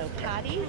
So Patty.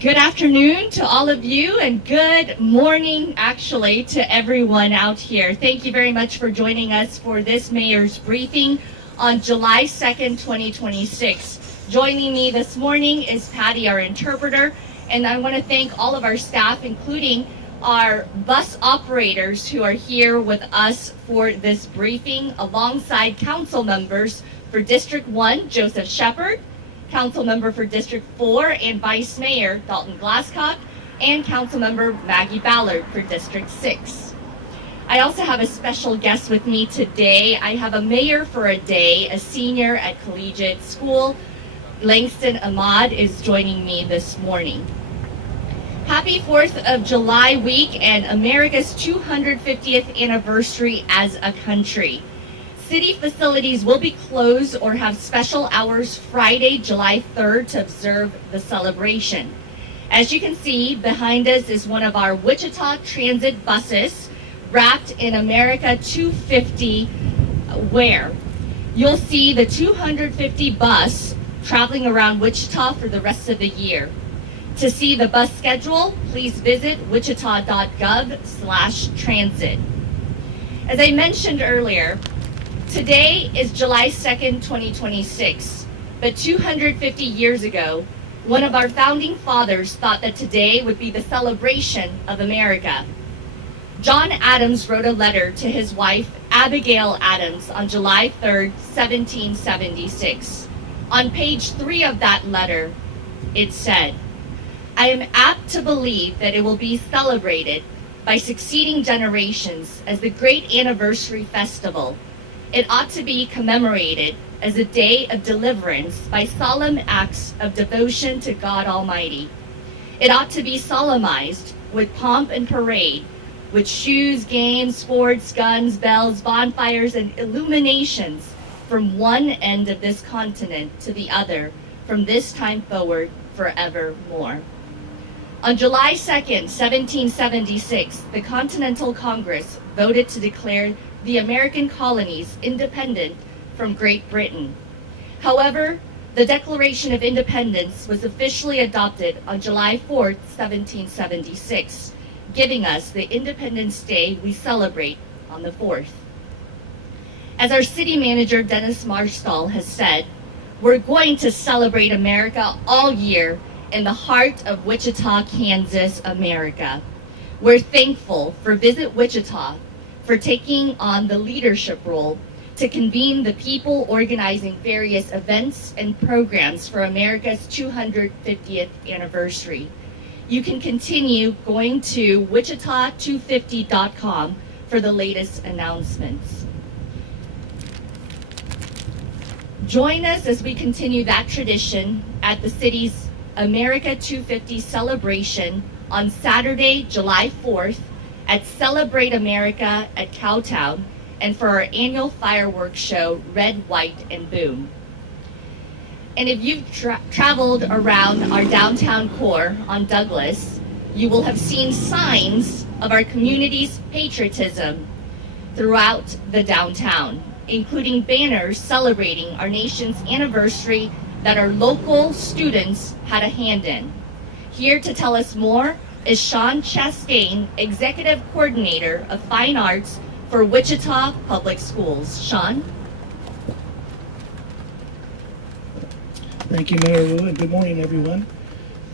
Good afternoon to all of you, and good morning, actually, to everyone out here. Thank you very much for joining us for this mayor's briefing on July 2nd, 2026. Joining me this morning is Patty, our interpreter, and I want to thank all of our staff, including our bus operators who are here with us for this briefing, alongside council members for District 1, Joseph Shepard, Council Member for District 4 and Vice Mayor Dalton Glasscock, and Council Member Maggie Ballard for District 6. I also have a special guest with me today. I have a mayor for a day, a senior at Collegiate School. Langston Ahmad is joining me this morning. Happy 4th of July week and America's 250th anniversary as a country. City facilities will be closed or have special hours Friday, July 3rd to observe the celebration. As you can see, behind us is one of our Wichita transit buses wrapped in America 250 wear. You'll see the 250 bus traveling around Wichita for the rest of the year. To see the bus schedule, please visit wichita.gov/transit. As I mentioned earlier, today is July 2nd, 2026, but 250 years ago, one of our founding fathers thought that today would be the celebration of America. John Adams wrote a letter to his wife, Abigail Adams, on July 3rd, 1776. On page 3 of that letter, it said, "I am apt to believe that it will be celebrated by succeeding generations as the great anniversary festival. It ought to be commemorated as a day of deliverance by solemn acts of devotion to God Almighty. It ought to be solemnized with pomp and parade, with shoes, games, sports, guns, bells, bonfires, and illuminations from one end of this continent to the other, from this time forward forevermore." On July 2nd, 1776, the Continental Congress voted to declare the American colonies independent from Great Britain. However, the Declaration of Independence was officially adopted on July 4th, 1776, giving us the Independence Day we celebrate on the 4th. As our city manager, Dennis Marstall, has said, we're going to celebrate America all year in the heart of Wichita, Kansas, America. We're thankful for Visit Wichita for taking on the leadership role to convene the people organizing various events and programs for America's 250th anniversary. You can continue going to wichita250.com for the latest announcements. Join us as we continue that tradition at the city's America 250 celebration on Saturday, July 4th at Celebrate America at Cowtown, and for our annual fireworks show, Red, White, and Boom. And if you've traveled around our downtown core on Douglas, you will have seen signs of our community's patriotism throughout the downtown, including banners celebrating our nation's anniversary that our local students had a hand in. Here to tell us more is Sean Chastain, Executive Coordinator of Fine Arts for Wichita Public Schools. Sean? Thank you, Mayor Wu, and good morning, everyone.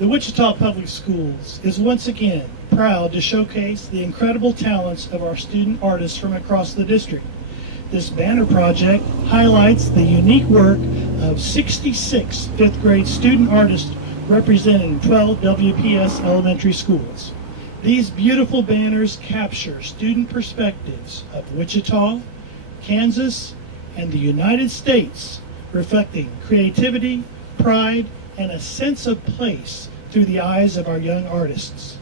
The Wichita Public Schools is once again proud to showcase the incredible talents of our student artists from across the district. This banner project highlights the unique work of 66 fifth grade student artists representing 12 WPS elementary schools. These beautiful banners capture student perspectives of Wichita, Kansas, and the United States, reflecting creativity, pride, and a sense of place through the eyes of our young artists.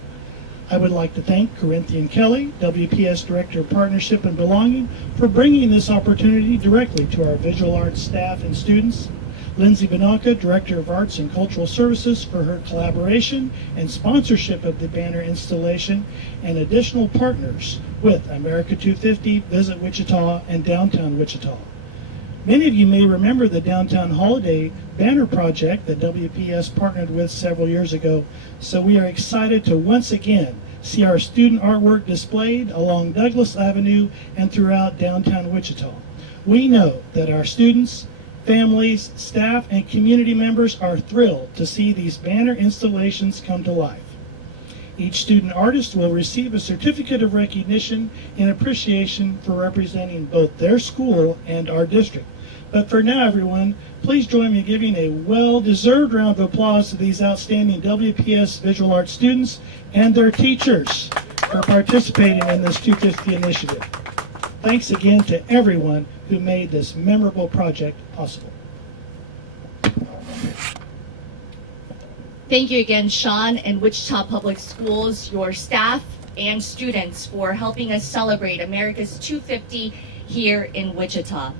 I would like to thank Corinthian Kelly, WPS Director of Partnership and Belonging, for bringing this opportunity directly to our visual arts staff and students. Lindsay Banaka, Director of Arts and Cultural Services, for her collaboration and sponsorship of the banner installation, and additional partners with America 250, Visit Wichita, and Downtown Wichita. Many of you may remember the Downtown Holiday banner project that WPS partnered with several years ago, so we are excited to once again see our student artwork displayed along Douglas Avenue and throughout downtown Wichita. We know that our students, families, staff, and community members are thrilled to see these banner installations come to life. Each student artist will receive a certificate of recognition in appreciation for representing both their school and our district. But for now, everyone, please join me in giving a well-deserved round of applause to these outstanding WPS Visual Arts students and their teachers for participating in this 250 initiative. Thanks again to everyone who made this memorable project possible. Thank you again, Sean, and Wichita Public Schools, your staff and students, for helping us celebrate America's 250 here in Wichita.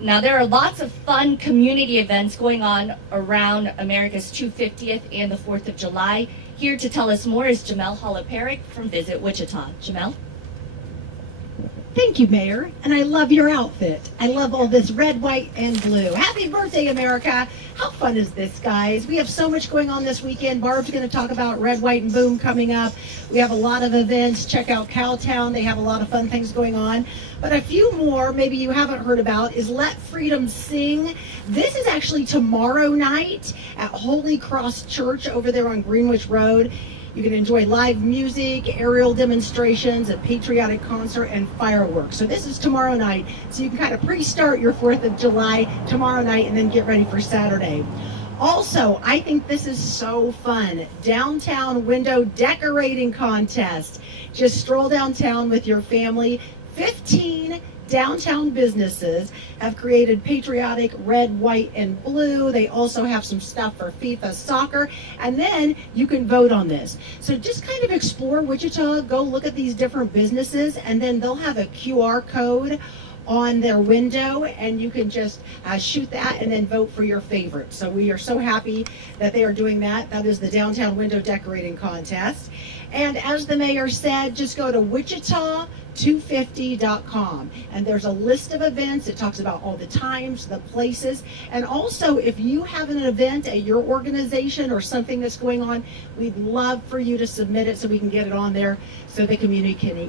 Now, there are lots of fun community events going on around America's 250th and the 4th of July. Here to tell us more is Jamel Holoparik from Visit Wichita. Jamel? Thank you, Mayor, and I love your outfit. I love all this red, white, and blue. Happy birthday, America. How fun is this, guys? We have so much going on this weekend. Barb's going to talk about Red, White, and Boom coming up. We have a lot of events. Check out Cowtown. They have a lot of fun things going on. But a few more maybe you haven't heard about is Let Freedom Sing. This is actually tomorrow night at Holy Cross Church over there on Greenwich Road. You can enjoy live music, aerial demonstrations, a patriotic concert, and fireworks. So this is tomorrow night, so you can kind of pre-start your 4th of July tomorrow night and then get ready for Saturday. Also, I think this is so fun. Downtown window decorating contest. Just stroll downtown with your family. 15 downtown businesses have created patriotic red, white, and blue. They also have some stuff for FIFA soccer, and then you can vote on this. So just kind of explore Wichita, go look at these different businesses, and then they'll have a QR code on their window, and you can just shoot that and then vote for your favorite. So we are so happy that they are doing that. That is the Downtown Window Decorating Contest. And as the mayor said, just go to Wichita250.com, and there's a list of events. It talks about all the times, the places, and also if you have an event at your organization or something that's going on, we'd love for you to submit it so we can get it on there so the community can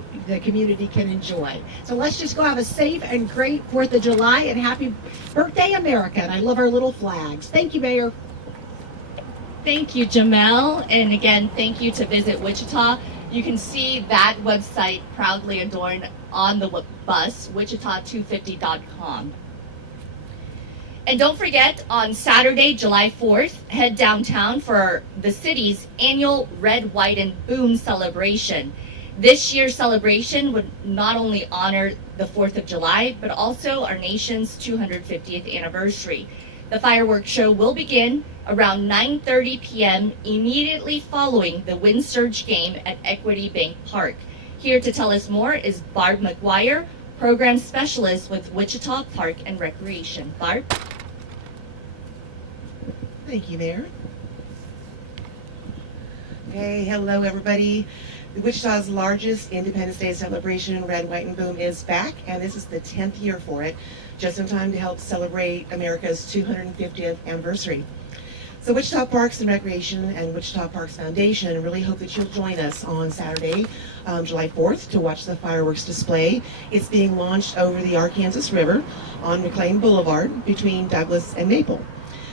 enjoy. So let's just go have a safe and great 4th of July, and happy birthday, America. And I love our little flags. Thank you, Mayor. Thank you, Jamel. And again, thank you to Visit Wichita. You can see that website proudly adorned on the bus, wichita250.com. And don't forget, on Saturday, July 4th, head downtown for the city's annual Red, White, and Boom celebration. This year's celebration would not only honor the 4th of July, but also our nation's 250th anniversary. The fireworks show will begin around 9:30 p.m. immediately following the Wind Surge game at Equity Bank Park. Here to tell us more is Barb McGuire, Program Specialist with Wichita Park and Recreation. Barb? Thank you, Mayor. Hey, hello, everybody. Wichita's largest Independence Day celebration, Red, White, and Boom, is back, and this is the 10th year for it, just in time to help celebrate America's 250th anniversary. So Wichita Parks and Recreation and Wichita Parks Foundation really hope that you'll join us on Saturday, July 4th, to watch the fireworks display. It's being launched over the Arkansas River on McLean Boulevard between Douglas and Maple.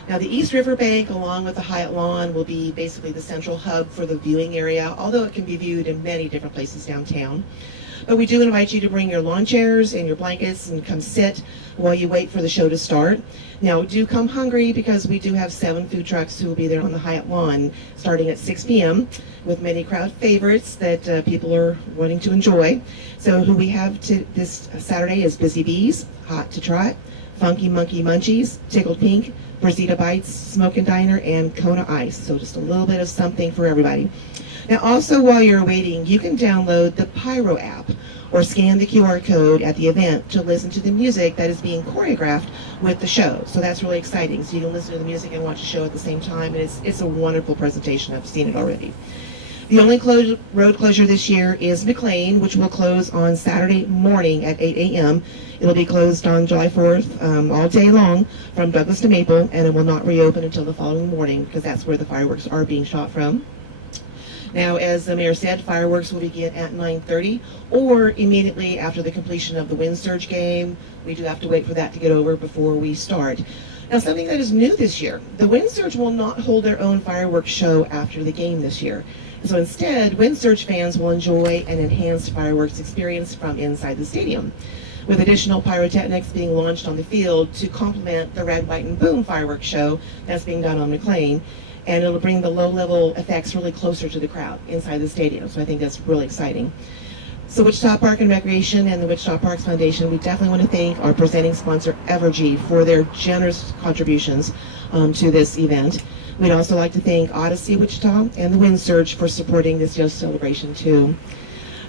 Now, the East River Bank, along with the Hyatt Lawn, will be basically the central hub for the viewing area, although it can be viewed in many different places downtown. But we do invite you to bring your lawn chairs and your blankets and come sit while you wait for the show to start. Now, do come hungry, because we do have 7 food trucks who will be there on the Hyatt Lawn starting at 6 p.m. with many crowd favorites that people are wanting to enjoy. So who we have this Saturday is Busy Bees, Hot to Trot, Funky Monkey Munchies, Tickled Pink, Brazita Bites, Smokin' Diner, and Kona Ice. So just a little bit of something for everybody. Now, also while you're waiting, you can download the Pyro app or scan the QR code at the event to listen to the music that is being choreographed with the show. So that's really exciting. So you can listen to the music and watch the show at the same time, and it's a wonderful presentation. I've seen it already. The only road closure this year is McLean, which will close on Saturday morning at 8 a.m. It'll be closed on July 4th all day long from Douglas to Maple, and it will not reopen until the following morning because that's where the fireworks are being shot from. Now, as the mayor said, fireworks will begin at 9:30 or immediately after the completion of the wind surge game. We do have to wait for that to get over before we start. Now, something that is new this year, the wind surge will not hold their own fireworks show after the game this year. So instead, wind surge fans will enjoy an enhanced fireworks experience from inside the stadium, with additional pyrotechnics being launched on the field to complement the Red, White, and Boom fireworks show that's being done on McLean. And it'll bring the low-level effects really closer to the crowd inside the stadium. So I think that's really exciting. So Wichita Park and Recreation and the Wichita Parks Foundation, we definitely want to thank our presenting sponsor, Evergy, for their generous contributions to this event. We'd also like to thank Odyssey Wichita and the Wind Surge for supporting this year's celebration too.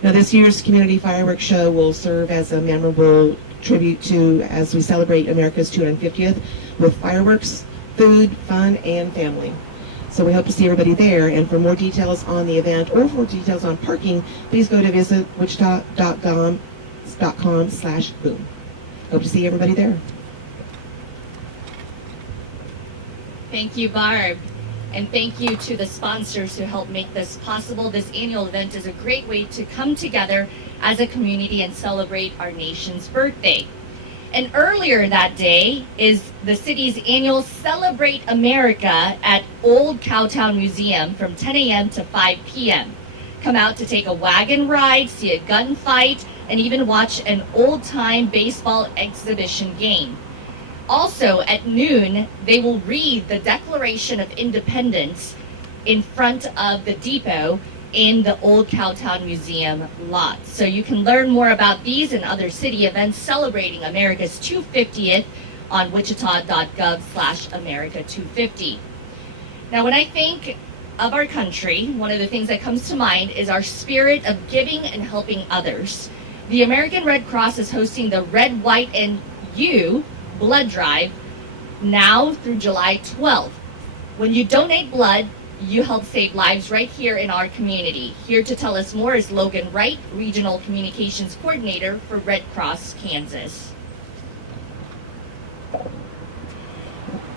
Now, this year's community fireworks show will serve as a memorable tribute to as we celebrate America's 250th with fireworks, food, fun, and family. So we hope to see everybody there. And for more details on the event or for details on parking, please go to visit wichita.com/boom. Hope to see everybody there. Thank you, Barb. And thank you to the sponsors who helped make this possible. This annual event is a great way to come together as a community and celebrate our nation's birthday. And earlier that day is the city's annual Celebrate America at Old Cowtown Museum from 10 a.m. to 5 p.m. Come out to take a wagon ride, see a gunfight, and even watch an old-time baseball exhibition game. Also, at noon, they will read the Declaration of Independence in front of the depot in the Old Cowtown Museum lot. So you can learn more about these and other city events celebrating America's 250th on wichita.gov/America250. Now, when I think of our country, one of the things that comes to mind is our spirit of giving and helping others. The American Red Cross is hosting the Red, White, and You blood drive now through July 12th. When you donate blood, you help save lives right here in our community. Here to tell us more is Logan Wright, Regional Communications Coordinator for Red Cross Kansas.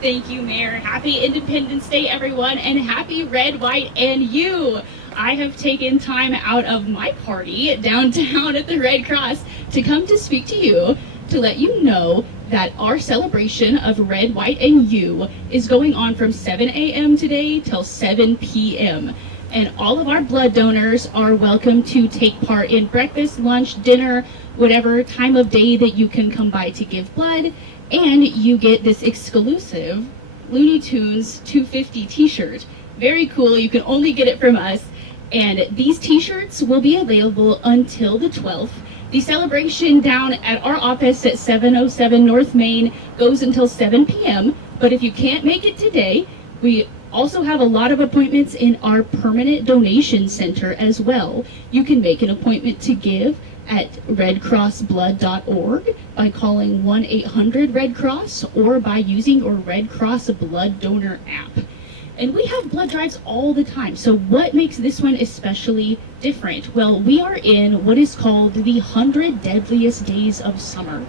Thank you, Mayor. Happy Independence Day, everyone, and happy Red, White, and You. I have taken time out of my party downtown at the Red Cross to come to speak to you to let you know that our celebration of Red, White, and You is going on from 7 a.m. today till 7 p.m. And all of our blood donors are welcome to take part in breakfast, lunch, dinner, whatever time of day that you can come by to give blood. And you get this exclusive Looney Tunes 250 t-shirt. Very cool. You can only get it from us. And these t-shirts will be available until the 12th. The celebration down at our office at 707 North Main goes until 7 p.m. But if you can't make it today, we also have a lot of appointments in our permanent donation center as well. You can make an appointment to give at redcrossblood.org by calling 1-800-RED-CROSS or by using your Red Cross Blood Donor app. And we have blood drives all the time. So what makes this one especially different? Well, we are in what is called the 100 Deadliest Days of Summer.